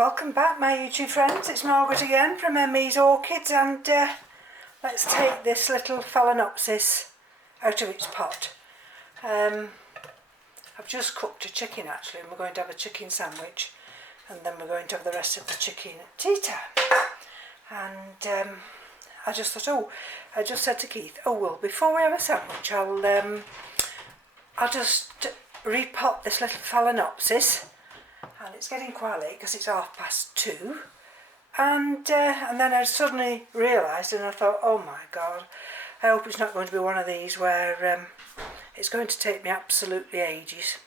Welcome back my YouTube friends, it's Margaret again from M.E.s Orchids, and let's take this little phalaenopsis out of its pot. I've just cooked a chicken actually, and we're going to have a chicken sandwich, and then we're going to have the rest of the chicken at tea time. And I just thought, I just said to Keith, well, before we have a sandwich, I'll just repot this little phalaenopsis. And it's getting quite late because it's 2:30, and then I suddenly realised, and I thought, oh my god, I hope it's not going to be one of these where it's going to take me absolutely ages.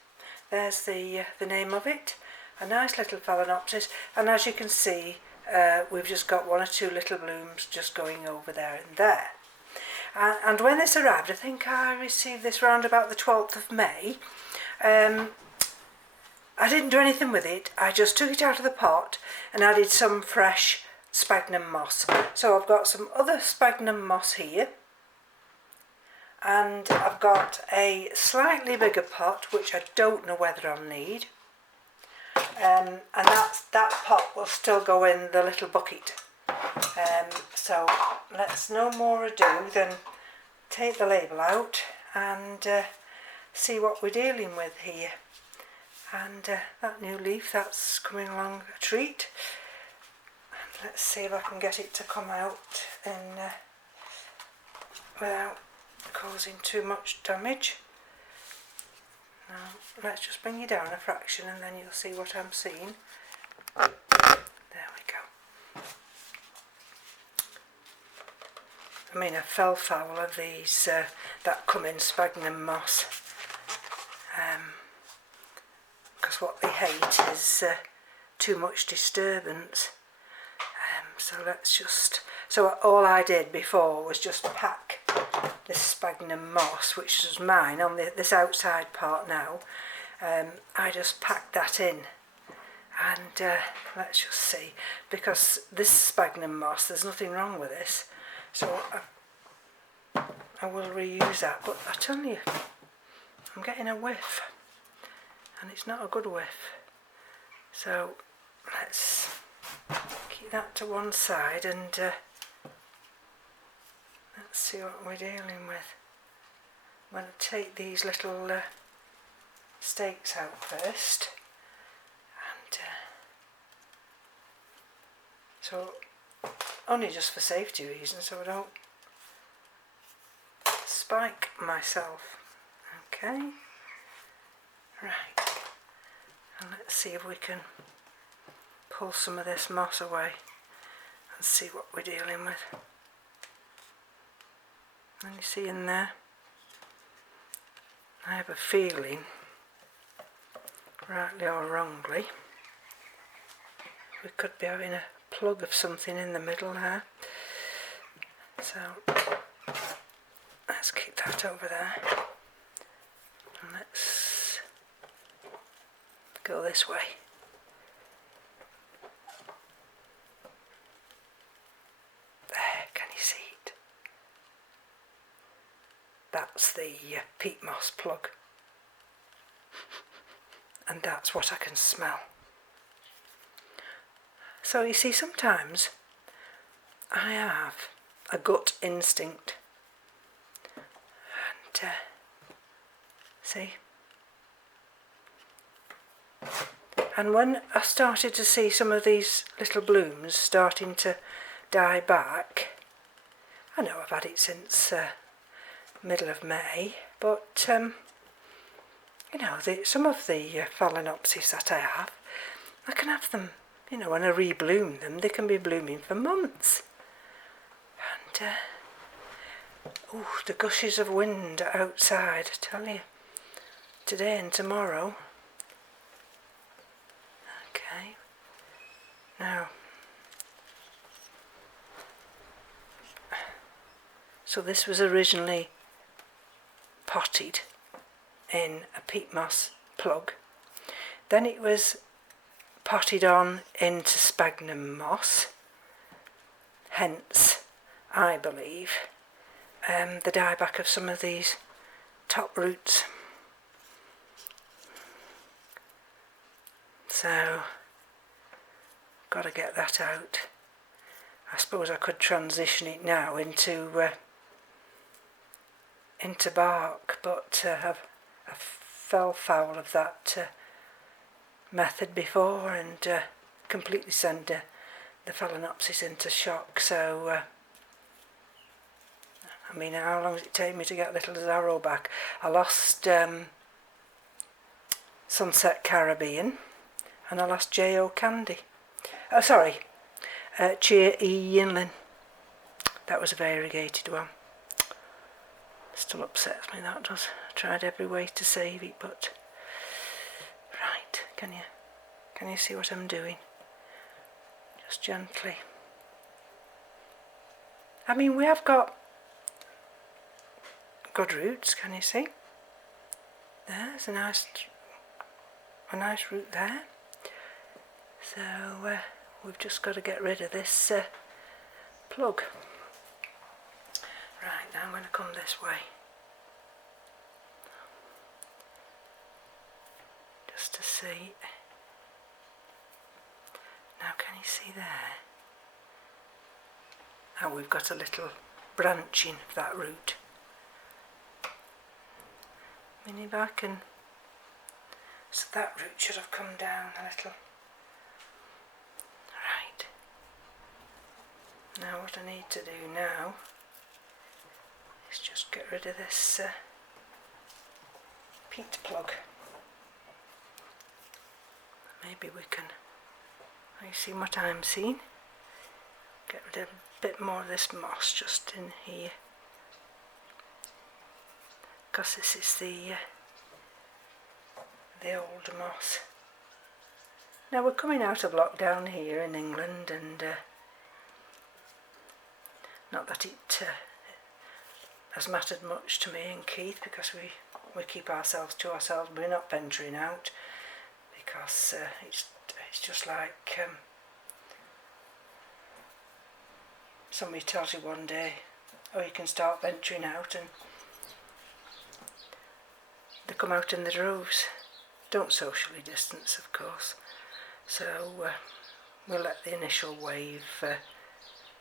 There's the name of it, a nice little phalaenopsis, and as you can see we've just got one or two little blooms just going over there and there. And when this arrived, I think I received this round about the 12th of May. I didn't do anything with it, I just took it out of the pot and added some fresh sphagnum moss. So I've got some other sphagnum moss here, and I've got a slightly bigger pot which I don't know whether I'll need, and that pot will still go in the little bucket. So let's no more ado than take the label out and see what we're dealing with here. And that new leaf, that's coming along a treat. And let's see if I can get it to come out without causing too much damage. Now let's just bring you down a fraction and then you'll see what I'm seeing. There we go. I mean, I fell foul of these that come in sphagnum moss. Because what they hate is too much disturbance. So let's just, so all I did before was just pack this sphagnum moss, which is mine on this outside part now. I just packed that in, and let's just see, because this sphagnum moss, there's nothing wrong with this, so I will reuse that. But I tell you, I'm getting a whiff. And it's not a good whiff, so let's keep that to one side and let's see what we're dealing with. I'm going to take these little stakes out first, and so only just for safety reasons, so I don't spike myself. Okay, right. And let's see if we can pull some of this moss away and see what we're dealing with. And you see in there, I have a feeling, rightly or wrongly, we could be having a plug of something in the middle there. So let's keep that over there, and let's go this way. There, can you see it? That's the peat moss plug, and that's what I can smell. So you see, sometimes I have a gut instinct, and see. And when I started to see some of these little blooms starting to die back, I know I've had it since middle of May, but you know, some of the phalaenopsis that I have, I can have them, you know, when I rebloom them, they can be blooming for months. And the gushes of wind outside, I tell you, today and tomorrow. Okay, now, so this was originally potted in a peat moss plug, then it was potted on into sphagnum moss, hence, I believe, the dieback of some of these top roots. So got to get that out. I suppose I could transition it now into bark, but I fell foul of that method before and completely sent the phalaenopsis into shock. So I mean, how long did it take me to get little Zarrow back? I lost Sunset Caribbean and I lost J.O. Candy. Oh, sorry, Cheer E. Yinlin. That was a variegated one. Still upsets me, that does. I tried every way to save it, but... Right, can you see what I'm doing? Just gently. I mean, we have got good roots, can you see? There's a nice root there. So we've just got to get rid of this plug. Right, now I'm going to come this way. Just to see. Now can you see there? Oh, we've got a little branching of that root. I mean, if I can... So that root should have come down a little. Right. Now what I need to do now is just get rid of this peat plug. Maybe we can... Are you seeing what I'm seeing? Get rid of a bit more of this moss just in here. Because this is the old moss. Now we're coming out of lockdown here in England, and not that it has mattered much to me and Keith, because we keep ourselves to ourselves. We're not venturing out because it's just like somebody tells you one day, oh, you can start venturing out, and they come out in the droves. Don't socially distance, of course. So we'll let the initial wave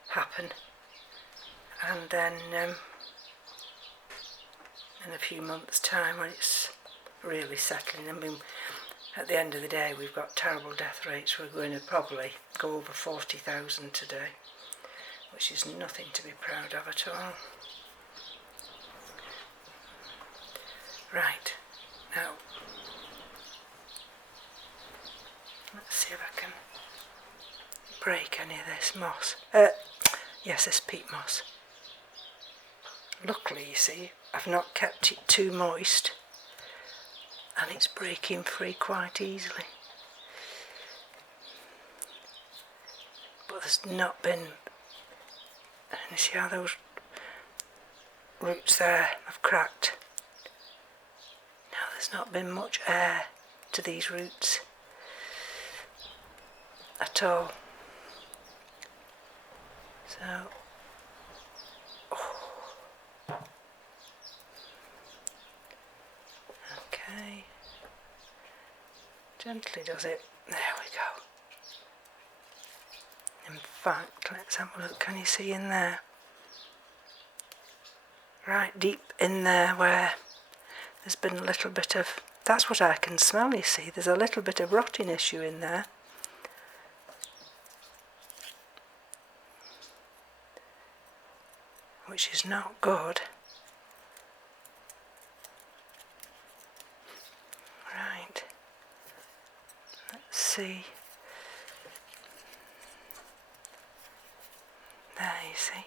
happen, and then in a few months' time, when it's really settling, I mean, at the end of the day, we've got terrible death rates. We're going to probably go over 40,000 today, which is nothing to be proud of at all. Right, now let's see if I can break any of this moss. Yes, this peat moss. Luckily, you see, I've not kept it too moist, and it's breaking free quite easily. But there's not been... And you see how those roots there have cracked? Now there's not been much air to these roots at all. So, okay, gently does it. There we go. In fact, let's have a look. Can you see in there? Right deep in there where there's been a little bit of... That's what I can smell, you see. There's a little bit of rotting issue in there. Which is not good. Right. Let's see. There, you see.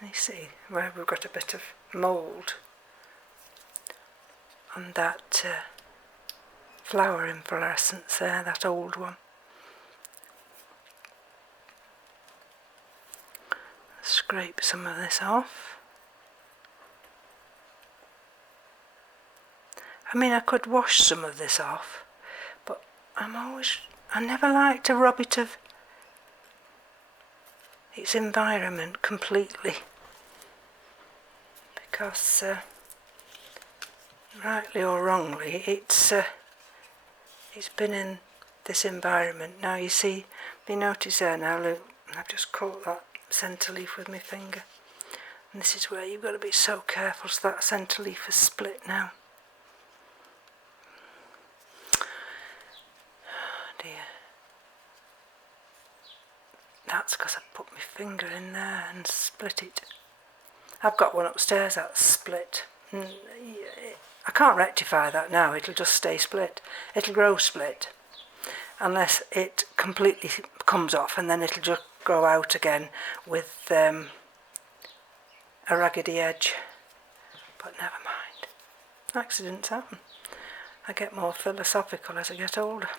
You see where we've got a bit of mould on that flower inflorescence there, that old one. Scrape some of this off. I mean, I could wash some of this off, but I never like to rob it of its environment completely, because rightly or wrongly it's been in this environment. Now you see, you notice there now, look, I've just caught that centre leaf with my finger. And this is where you've got to be so careful, so that centre leaf is split now. Oh dear. That's because I put my finger in there and split it. I've got one upstairs that's split. I can't rectify that now, it'll just stay split. It'll grow split unless it completely comes off, and then it'll just grow out again with a raggedy edge. But never mind. Accidents happen. I get more philosophical as I get older.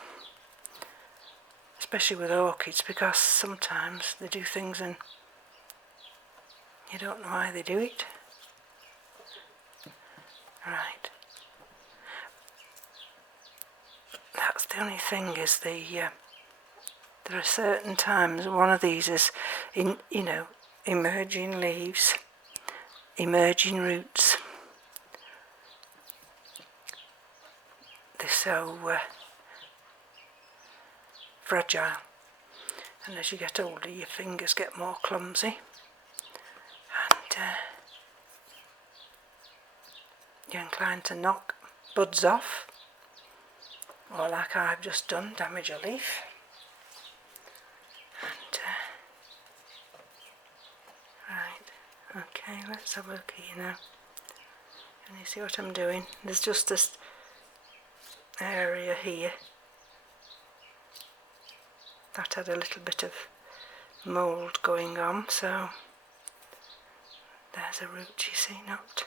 Especially with orchids, because sometimes they do things and you don't know why they do it. Right. That's the only thing, is there are certain times one of these is emerging leaves, emerging roots. They're so fragile, and as you get older your fingers get more clumsy, and you're inclined to knock buds off, or like I've just done, damage a leaf. And right, okay, let's have a look here now. Can you see what I'm doing? There's just this area here that had a little bit of mould going on, so there's a root, you see, not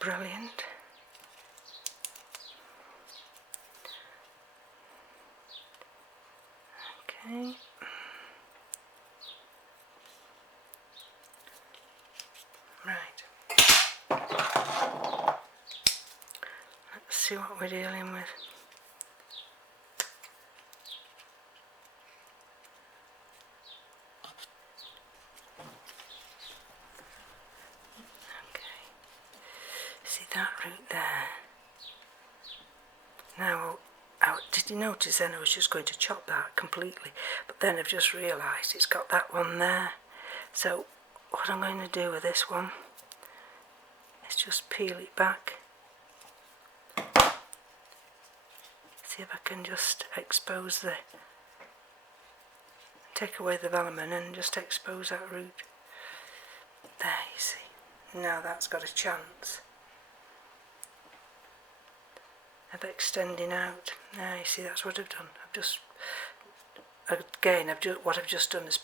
brilliant. Okay. Right. Let's see what we're dealing with. See that root there? Now, did you notice then I was just going to chop that completely, but then I've just realised it's got that one there. So what I'm going to do with this one is just peel it back. See if I can just expose take away the velamen and just expose that root. There, you see. Now that's got a chance of extending out. Now you see, that's what I've done. What I've just done is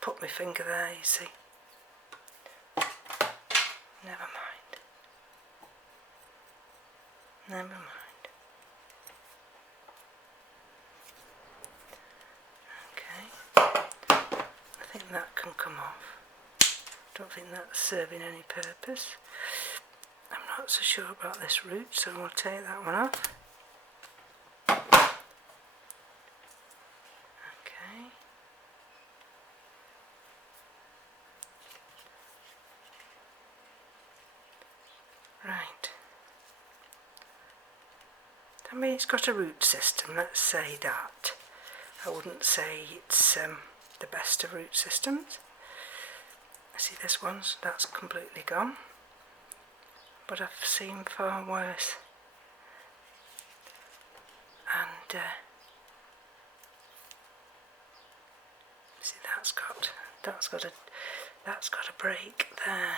put my finger there, you see. Never mind. Never mind. Okay. I think that can come off. Don't think that's serving any purpose. I'm not so sure about this root, so we'll take that one off. Okay. Right. I mean, it's got a root system, let's say that. I wouldn't say it's the best of root systems. See, this one's, that's completely gone. But I've seen far worse. And see, that's got a break there.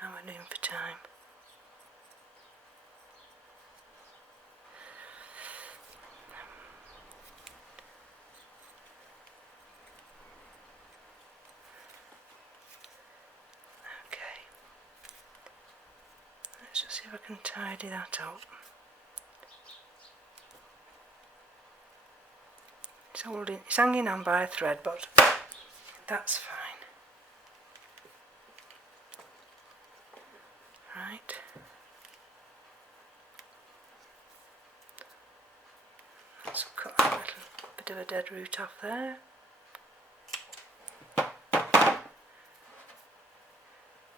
How am I doing for time? Let's just see if I can tidy that up. It's hanging on by a thread, but that's fine. Right. Let's cut a little bit of a dead root off there.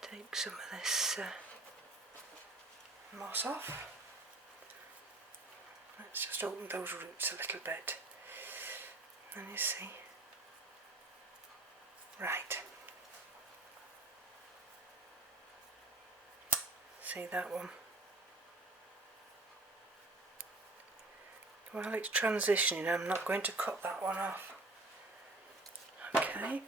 Take some of this moss off. Let's just open those roots a little bit. And you see. Right. See that one? While it's transitioning, I'm not going to cut that one off. Okay.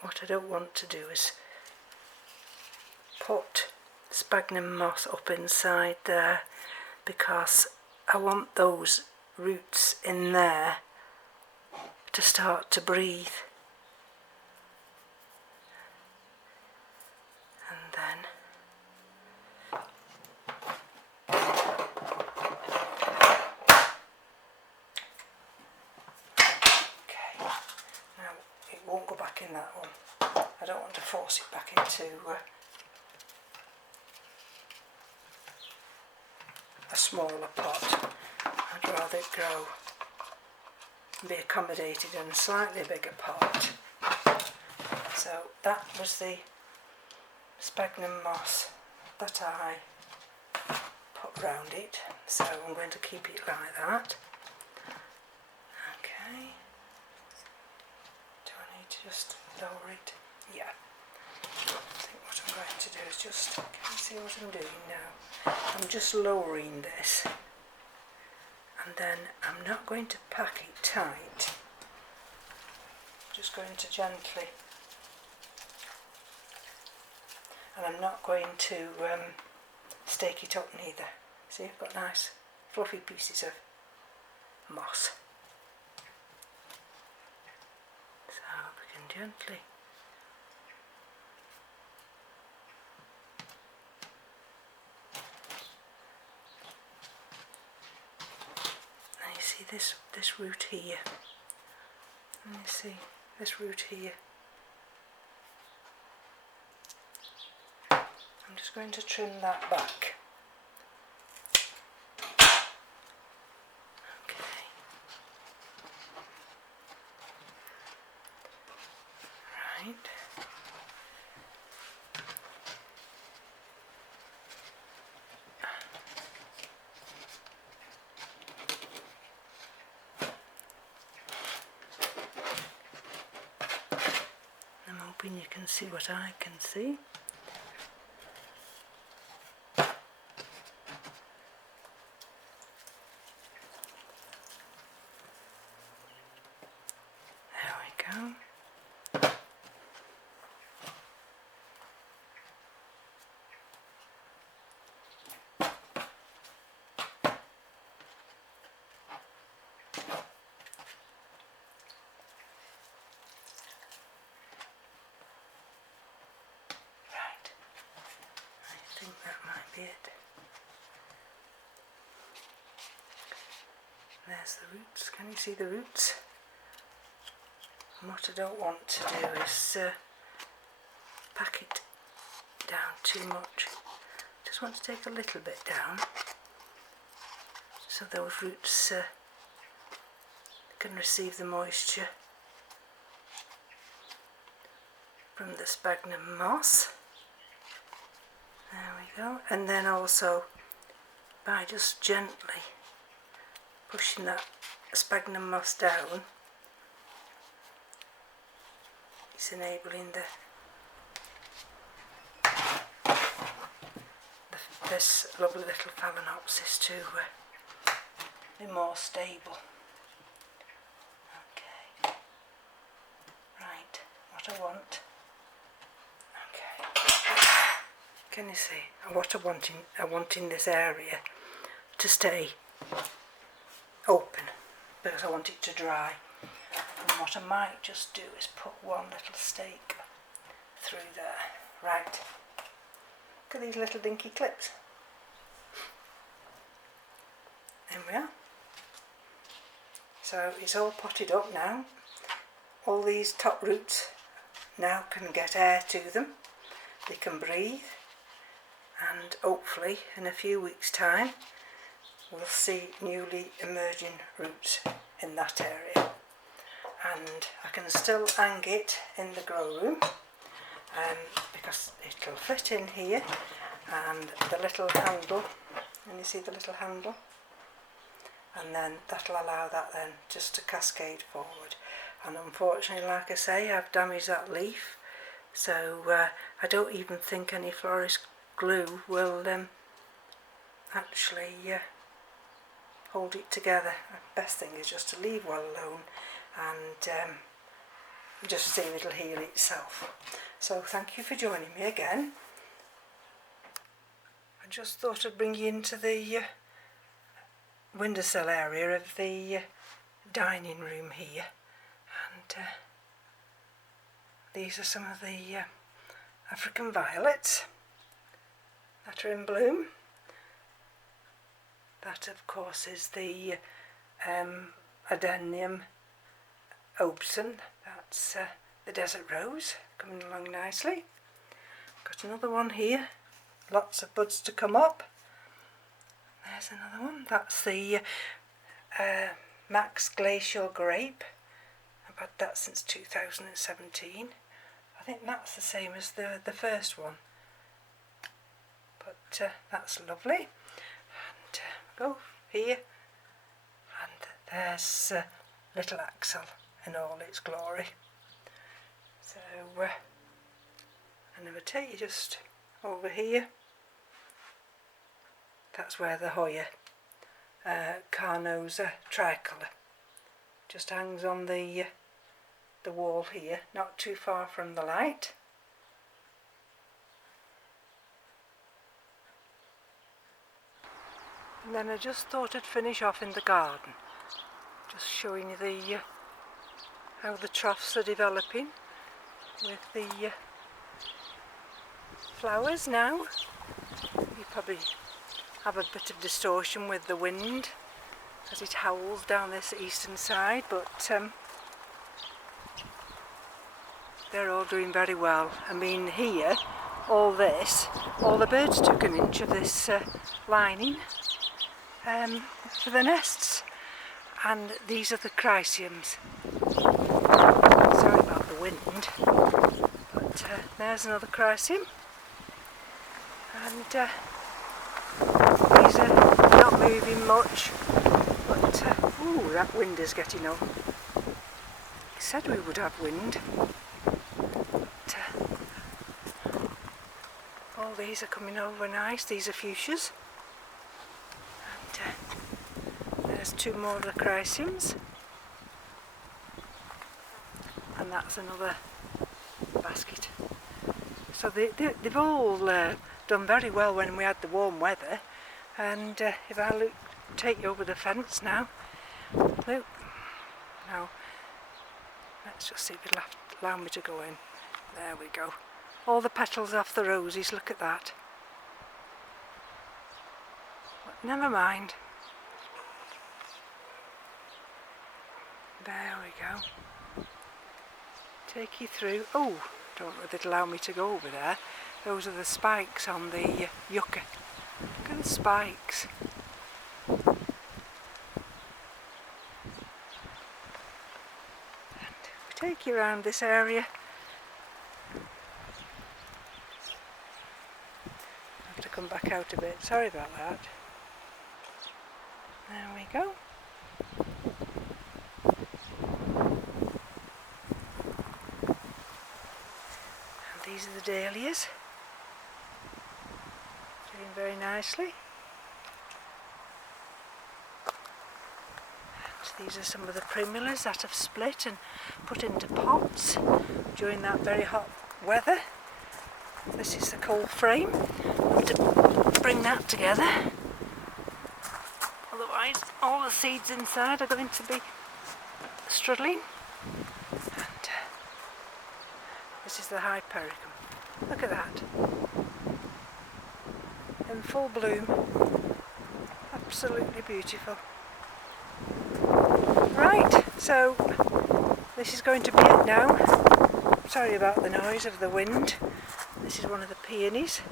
What I don't want to do is put sphagnum moss up inside there, because I want those roots in there to start to breathe. And then it won't go back in that one. I don't want to force it back into a smaller pot. I'd rather it grow and be accommodated in a slightly bigger pot. So that was the sphagnum moss that I put round it. So I'm going to keep it like that. Okay. Just lower it. Yeah. I think what I'm going to do is just, can you see what I'm doing now? I'm just lowering this, and then I'm not going to pack it tight. I'm just going to gently, and I'm not going to stake it up neither. See, I've got nice fluffy pieces of moss. Gently. Now you see this root here. And you see this root here. I'm just going to trim that back. I'm hoping you can see what I can see. There we go. I think that might be it. There's the roots. Can you see the roots? And what I don't want to do is pack it down too much. Just want to take a little bit down so those roots can receive the moisture from the sphagnum moss. There we go. And then also by just gently pushing that sphagnum moss down, it's enabling this lovely little phalaenopsis to be more stable. Okay, right, what I want. Can you see what I want in this area to stay open, because I want it to dry. And what I might just do is put one little stake through there. Right, look at these little dinky clips. There we are. So it's all potted up now. All these top roots now can get air to them. They can breathe. And hopefully in a few weeks' time we'll see newly emerging roots in that area. and I can still hang it in the grow room because it'll fit in here, and the little handle, and you see the little handle, and then that'll allow that then just to cascade forward. And unfortunately, like I say, I've damaged that leaf, so I don't even think any florist glue will actually hold it together. The best thing is just to leave well alone and just see if it'll heal itself. So thank you for joining me again. I just thought I'd bring you into the windowsill area of the dining room here, and these are some of the African violets that are in bloom. That of course is the Adenium obson, that's the desert rose, coming along nicely. Got another one here, lots of buds to come up. There's another one, that's the Max Glacial Grape. I've had that since 2017. I think that's the same as the first one, but that's lovely. And go here, and there's Little Axel in all its glory. So and if I take you just over here, that's where the Hoya Carnosa tricolour just hangs on the wall here, not too far from the light. And then I just thought I'd finish off in the garden, just showing you the how the troughs are developing with the flowers now. You probably have a bit of distortion with the wind as it howls down this eastern side, but they're all doing very well. I mean, here, all the birds took an inch of this lining for the nests, and these are the chrysiums. Sorry about the wind, but there's another chrysium, and these are not moving much, but ooh, that wind is getting up. He said we would have wind, but all these are coming over nice. These are fuchsias, and there's two more of the chrysiums, and that's another basket. So they've all done very well when we had the warm weather. And if I take you over the fence now, look, now let's just see if it'll allow me to go in. There we go. All the petals off the roses, look at that. But never mind. There we go. Take you through. Oh, don't know if it'll allow me to go over there. Those are the spikes on the yucca. Look at the spikes. And we take you around this area. I have to come back out a bit, sorry about that. There we go. And these are the dahlias. Doing very nicely. And these are some of the primulas that have split and put into pots during that very hot weather. This is the cold frame. I have to bring that together. Otherwise all the seeds inside are going to be struggling. And this is the Hypericum. Look at that. In full bloom. Absolutely beautiful. Right, so this is going to be it now. Sorry about the noise of the wind. This is one of the peonies.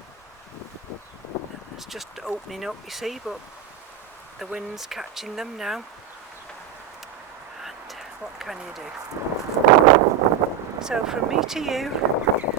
It's just opening up, you see, but the wind's catching them now. And what can you do? So from me to you,